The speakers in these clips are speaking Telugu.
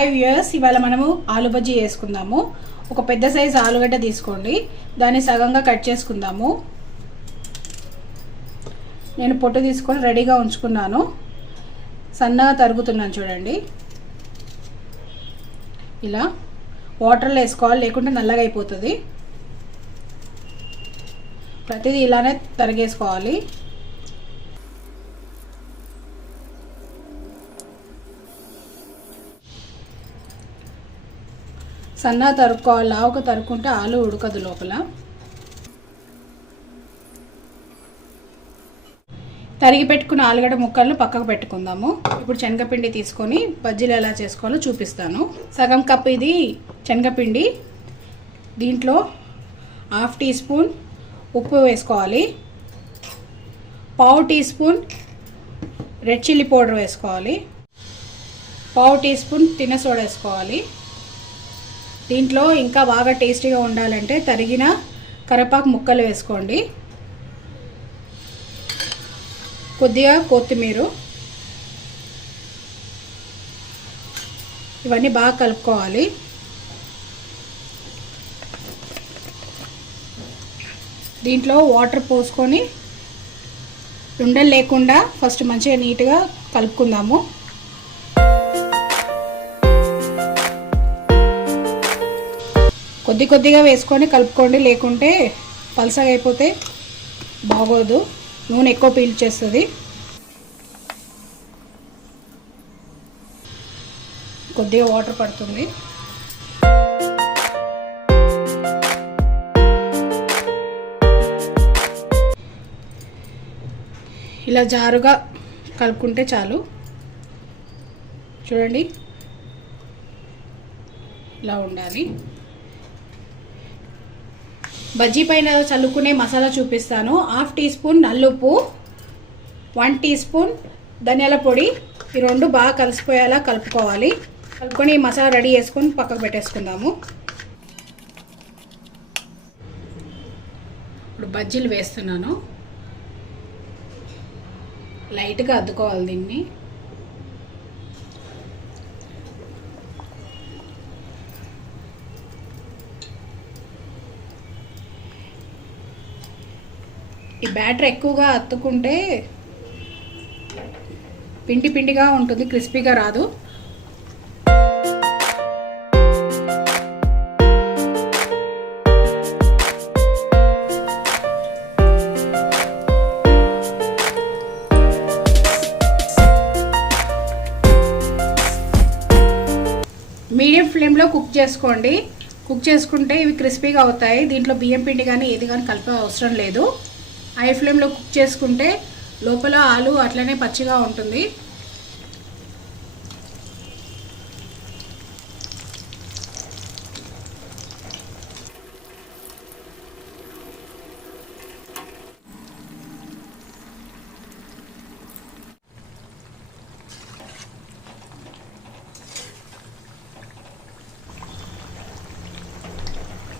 హాయ్ వ్యూయర్స్, ఇవాళ మనము ఆలు బజ్జీ చేసుకుందాము. ఒక పెద్ద సైజు ఆలుగడ్డ తీసుకోండి, దాన్ని సగంగా కట్ చేసుకుందాము. నేను పొట్టు తీసుకొని రెడీగా ఉంచుకున్నాను. సన్నగా తరుగుతున్నాను చూడండి. ఇలా వాటర్లో వేసుకోవాలి, లేకుంటే నల్లగా అయిపోతుంది. ప్రతిదీ ఇలానే తరిగేసుకోవాలి. సన్నగా తరుక్కోవాలి, లావుగా తరుక్కుంటే ఆలు ఉడకదు లోపల. తరిగి పెట్టుకున్న ఆలుగడ్డ ముక్కలను పక్కకు పెట్టుకుందాము. ఇప్పుడు శనగపిండి తీసుకొని బజ్జీలు ఎలా చేసుకోవాలో చూపిస్తాను. సగం కప్ ఇది శనగపిండి. దీంట్లో 1/2 టీ స్పూన్ ఉప్పు వేసుకోవాలి. 1/2 teaspoon red chilli powder వేసుకోవాలి. 1/2 టీ స్పూన్ తిన సోడా వేసుకోవాలి. దీంట్లో ఇంకా బాగా టేస్టీగా ఉండాలంటే తరిగిన కరివేపాకు ముక్కలు వేసుకోండి. కొద్దిగా కొత్తిమీర. ఇవన్నీ బాగా కలుపుకోవాలి. దీంట్లో వాటర్ పోసుకొని ఉండలు లేకుండా ఫస్ట్ మంచిగా నీట్గా కలుపుకుందాము. కొద్దిగా వేసుకొని కలుపుకోండి, లేకుంటే పలసగా అయిపోతే బాగోదు, నూనె ఎక్కువ పీల్చేస్తుంది. కొద్దిగా వాటర్ పడుతుంది. ఇలా జారుగా కలుపుకుంటే చాలు. చూడండి, ఇలా ఉండాలి. బజ్జీ పైన చల్లుకునే మసాలా చూపిస్తాను. 1/2 టీ స్పూన్ నల్లుప్పు, 1 టీ స్పూన్ ధనియాల పొడి. ఈ రెండు బాగా కలిసిపోయేలా కలుపుకోవాలి. కలుపుకొని ఈ మసాలా రెడీ చేసుకొని పక్కకు పెట్టేసుకుందాము. ఇప్పుడు బజ్జీలు వేస్తున్నాను. లైట్గా అద్దుకోవాలి దీన్ని. ఈ బ్యాటర్ ఎక్కువగా అత్తుకుంటే పిండిగా ఉంటుంది, క్రిస్పీగా రాదు. మీడియం ఫ్లేమ్లో కుక్ చేసుకోండి. కుక్ చేసుకుంటే ఇవి క్రిస్పీగా అవుతాయి. దీంట్లో బియ్యం పిండి కానీ ఏది కానీ కలిపే అవసరం లేదు. హై ఫ్లేమ్లో కుక్ చేసుకుంటే లోపల ఆలు అట్లనే పచ్చిగా ఉంటుంది.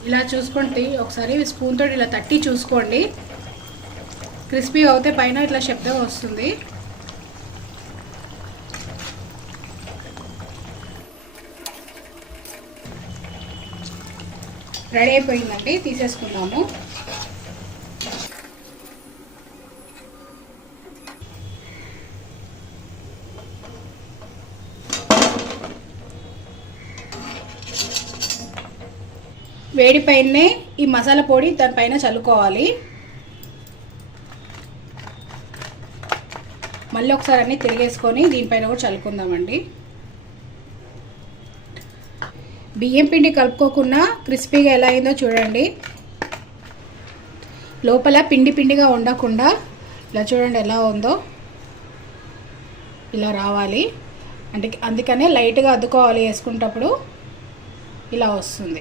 ఇలా చూసుకోండి, ఒకసారి స్పూన్ తోటి ఇలా తట్టి చూసుకోండి. క్రిస్పీ అవుతే పైన ఇట్లా శబ్దం వస్తుంది. రెడీ అయిపోయిందండి, తీసేసుకుందాము. వేడి పైనే ఈ మసాలా పొడి దానిపైన చల్లుకోవాలి. మళ్ళీ ఒకసారి అన్నీ తిరిగేసుకొని దీనిపైన కూడా చల్లుకుందామండి. బియ్యం పిండి కలుపుకోకుండా క్రిస్పీగా ఎలా అయిందో చూడండి. లోపల పిండిగా ఉండకుండా ఇలా చూడండి ఎలా ఉందో. ఇలా రావాలి అంటే అందుకనే లైట్గా అద్దుకోవాలి. వేసుకునేటప్పుడు ఇలా వస్తుంది.